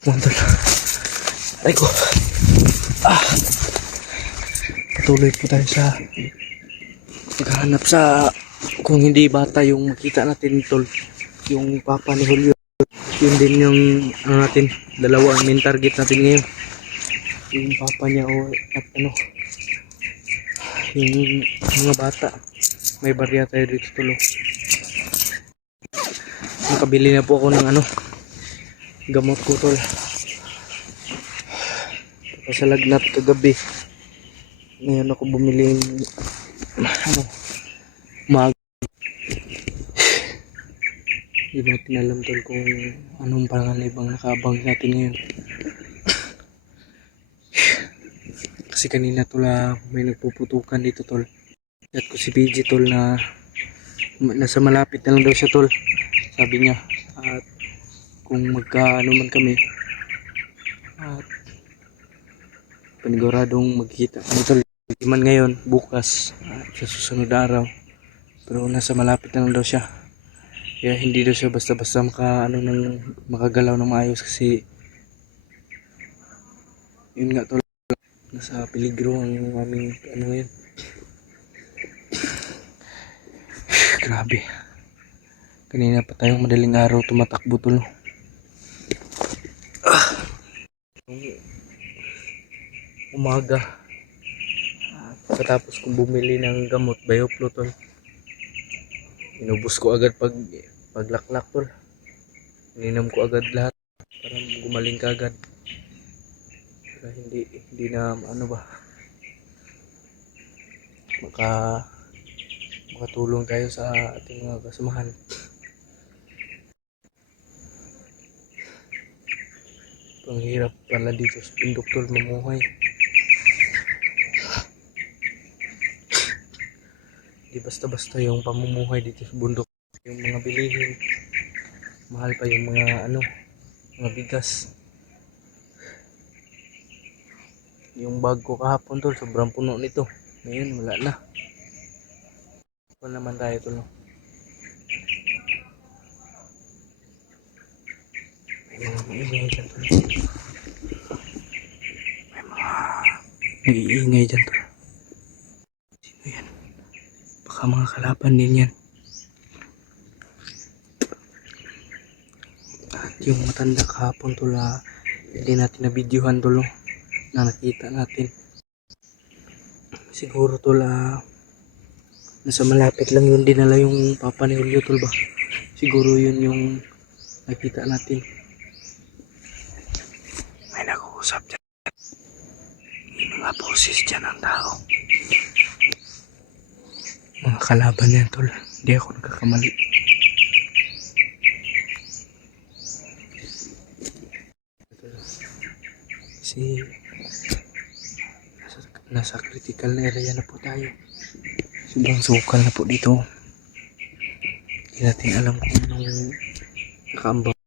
Mantol. Ay ko. Ah. Patuloy po tayo sa paghahanap sa kung hindi bata yung makita natin tol. Yung papa ni Julio. Yun din yung ano natin, dalawa ang main target natin ngayon. Yung papa niya o at ano. Yung mga bata. May barya tayo dito tol. Nakabili na po ako ng ano, gamot ko tol. Sa lagnat kagabi. Ngayon ako bumili ano, mag. Hindi natin alam tol kung anong pangalibang nakabang natin ngayon. Kasi kanina tol may nagpuputukan dito tol. At ko si PG tol na nasa malapit na lang daw siya tol. Sabi niya. At kung magkaano man kami at paniguradong magkita kami tol. Hindi man ngayon, bukas at sa susunod na araw. Pero nasa malapit na lang daw siya. Kaya hindi daw siya basta-basta makagalaw ng maayos kasi yun nga tol, nasa peligro ang aming ano ngayon. Grabe. Kanina pa tayong madaling araw tumatakbo tol. Umaga. Katapos kong bumili ng gamot, Bioflo tol. Inubos ko agad paglaklak tol. Ininom ko agad lahat para gumaling ka agad. Para hindi na ano ba makatulong tayo sa ating mga kasamahan. Panghirap pala dito sa bundok tol mamuhay. Di basta-basta yung pamumuhay dito sa bundok. Yung mga bilihin, mahal pa yung mga mga bigas. Yung bag ko kahapon tol, sobrang puno nito. Ngayon wala na. Wala naman tayo tol. May mga maingay dyan tol. May mga nag-iingay dyan tol. Sino yan? Baka mga kalaban din yan. At yung matanda kahapon tol, hindi natin na videohan tol na nakita natin. Siguro tol nasa malapit lang yun dinala yung papa ni Julio tol ba. Siguro yun yung nakita natin. May nag-uusap dyan. May mga boses dyan ng tao. Mga kalaban yan tol. Hindi ako nagkakamali. Kasi nasa critical na area na po tayo. Sobrang sukal na po dito. Hindi natin alam kung anong nakaambang.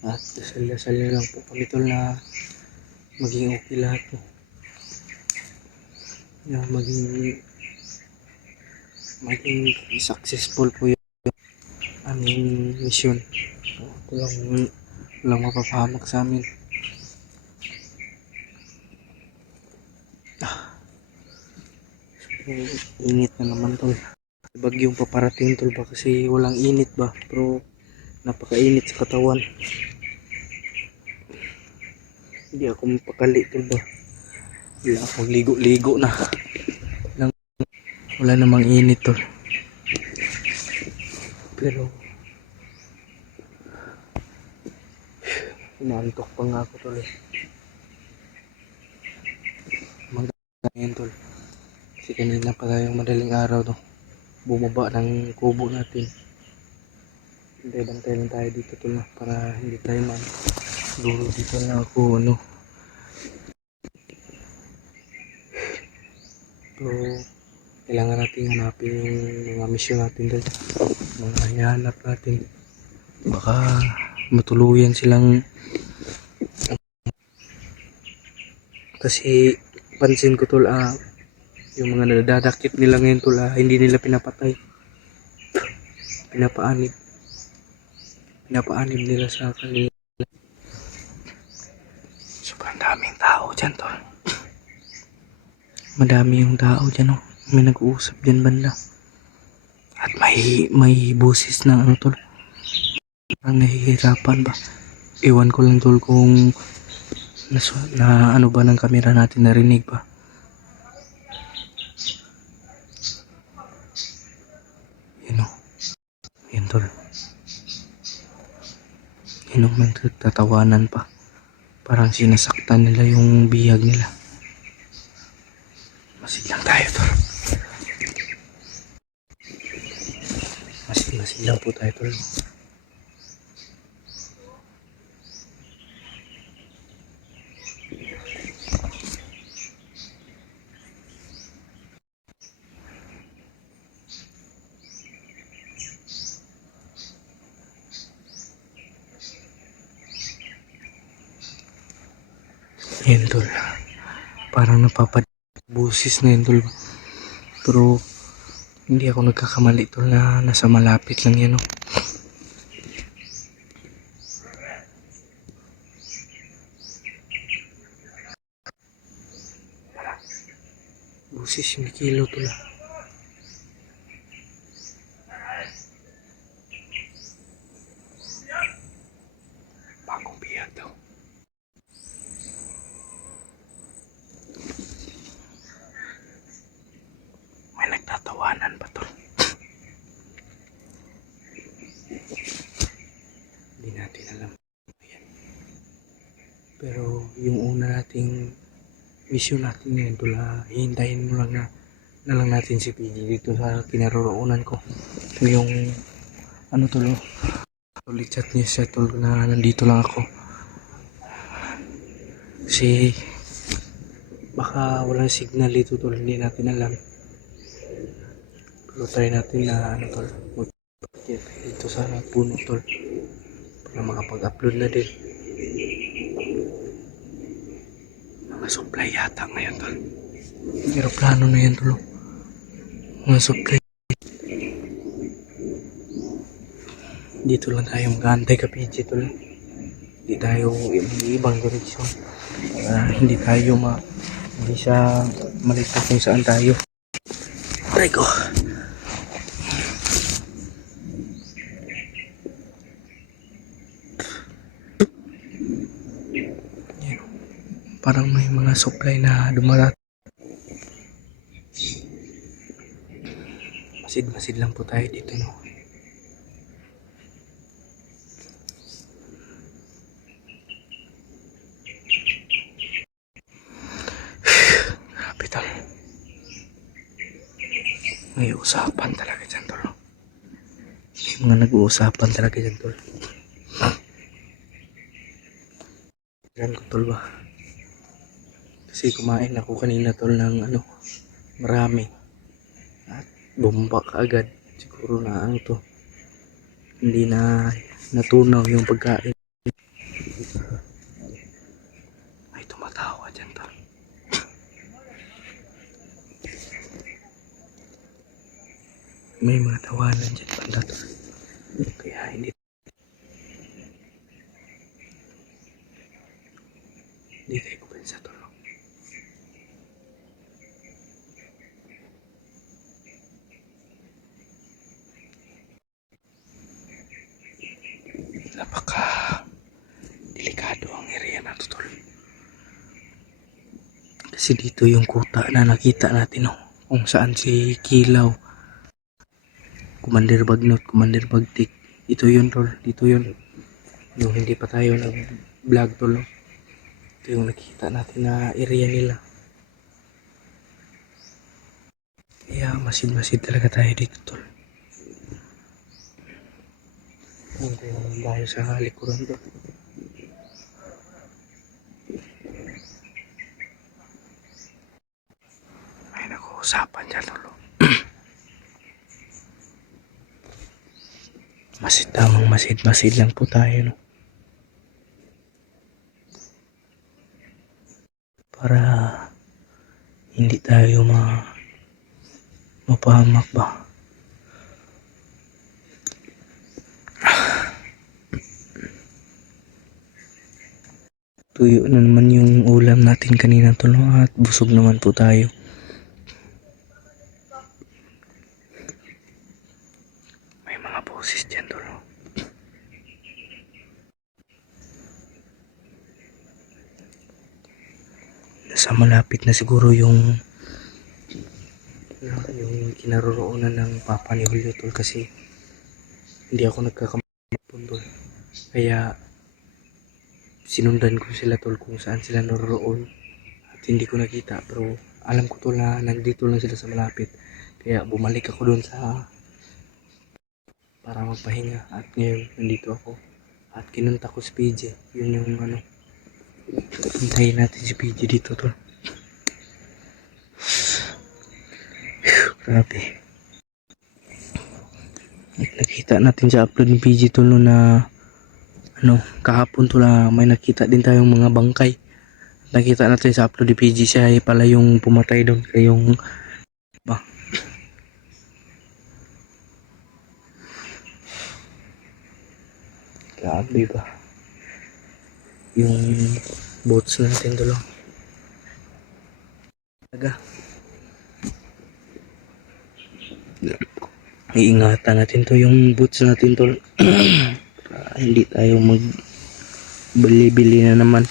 At dasal-dasal na lang po kami tol na maging okay lahat po. Na maging successful po yung aming mission. Walang mapapahamak sa amin. Init na naman tol. Bagyong paparating tol ba kasi walang init ba, pero napakainit sa katawan. Hindi ako mapakali tol ba. Wala akong ligo-ligo na. Wala namang init tol. Pero inaantok pa nga ako tol. Ngayon tol. Kasi kanina pa tayong madaling araw to. Bumaba ng kubo natin. Bantay lang tayo dito tol para hindi tayo siguro dito na ako pero kailangan natin hanapin yung mga mission natin dito. Mga hinahanap natin. Baka matuluyan silang kasi pansin ko tol yung mga nadadakip nila ngayon tol hindi nila pinapatay. Pinapaanib nila sa kanila tao dyan, tol. Madami yung tao dyan, oh. May nag-uusap dyan banda. At may busis na ano, tol. Parang nahihirapan ba? Iwan ko lang, tol, kung na ano ba ng kamera natin narinig ba. Yun, oh. Yan, tol. Yun, oh, nagtatawanan pa. Parang sinasaktan nila yung biyag nila. Masid lang tayo, tol. Masid lang po tayo, tol. Yan, tol. Parang busis na yun, tol. Pero hindi ako nagkakamali, tol, na nasa malapit lang yan, oh. Busis yung kilo, tol. Bagong biyag daw. May nagtatawanan pa, tol. Hindi natin alam. Ayan. Pero yung una nating mission natin ngayon, tol, hihintayin mo lang na lang natin si PG dito sa kinaroroonan ko. Ito yung ano, tol, ulit chat niya siya, tol, na nandito lang ako. Kasi baka walang signal dito, tol, hindi natin alam. Pero try natin na ano, tol, dito sa puno, tol, para makapag-upload na din. Mga supply yata ngayon, tol. Aeroplano na yan, tol. Mga supply. Dito lang tayo mag-aantay ka, PG, tol. Hindi tayo ibang direksyon. Hindi siya malito kung saan tayo. Try ko. Yan. Parang may mga supply na dumarat. Masid lang po tayo dito, no. Grabe, tol. May usapan talaga dyan, tol. May mga nag-uusapan talaga dyan, tol. Yan ko, tol, ba? Kasi kumain ako kanina, tol, ng ano, marami. At bumba ka agad. Siguro na ano to. Hindi na natunaw yung pagkain. May tumatawa dyan, tol. May mga tawanan dyan, banda, tol. Kaya hindi tayo kupensa, tol. Napaka delikado ang area na to, tol. Kasi dito yung kuta na nakita natin, oh, kung saan si Kilaw, Commander Bagnot, Commander Bagtik. Ito yun, tol. Dito yun. Yung hindi pa tayo nag-vlog, tol, no? Ito yung nakita natin na area nila. Kaya masid talaga tayo dito, tol. Ito yung bahay sa likuran, tol. May nag-uusapan dyan, tol. Masid lang po tayo, no? Para hindi tayo mapahamak ba. Ito Tuyo na naman yung ulam natin kanina tol no, at busog naman po tayo. May mga boses dyan tol no. Nasa malapit na siguro yung kinaroroonan ng papa ni Julio tol, kasi hindi ako nagkakamapon tol. Kaya sinundan ko sila tol kung saan sila naroroon at hindi ko nakita, pero alam ko tol na nandito lang sila sa malapit. Kaya bumalik ako doon sa para magpahinga at ngayon nandito ako at kinunta ko si PJ. Yun yung hintayin natin si PJ dito tol. Grabe. At nakita natin sa upload ni PJ tol no, na kahapon tol may nakita din tayong mga bangkay. Nakita natin sa upload ni PJ, siya ay pala yung pumatay doon kay yung grabe ba yung boats natin tol. Talaga iingatan natin to yung boots natin tol. Hindi tayo magbili-bili na naman.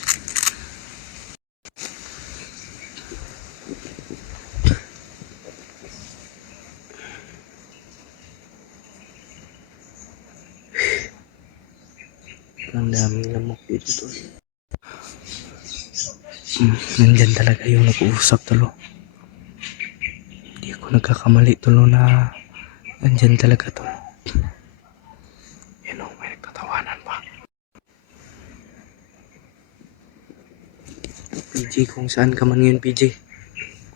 Ang daming lamok dito tol. Nandyan talaga yung nag-uusap tol. Hindi ako nagkakamali tol na nandyan talaga tol. Yan o, may nagtatawanan pa. PJ, kung saan ka man ngayon PJ,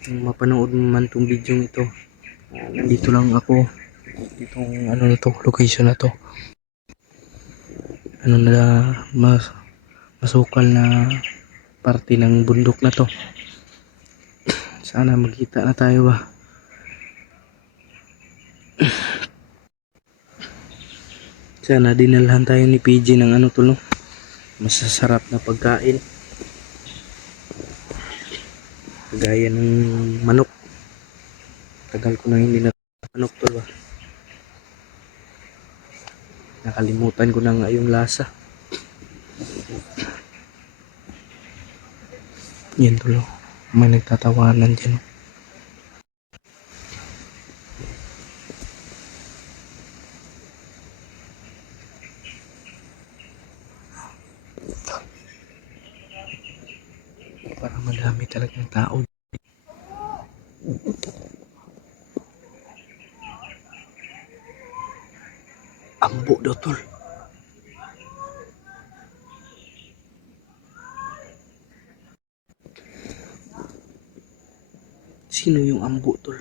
kung mapanood mo man tong video ito, nandito lang ako ditong na to, location na to. Masukal na parte ng bundok na to. Sana magkita na tayo ba. Sana dinalhan tayo ni PJ ng tol no, masasarap na pagkain gaya ng manok. Tagal ko na hindi na manok tol ba. Nakalimutan ko na nga yung lasa. Yan tol, may nagtatawanan dyan. Parang madami talagang tao. Ambo daw tol. Sino yung ambo tol?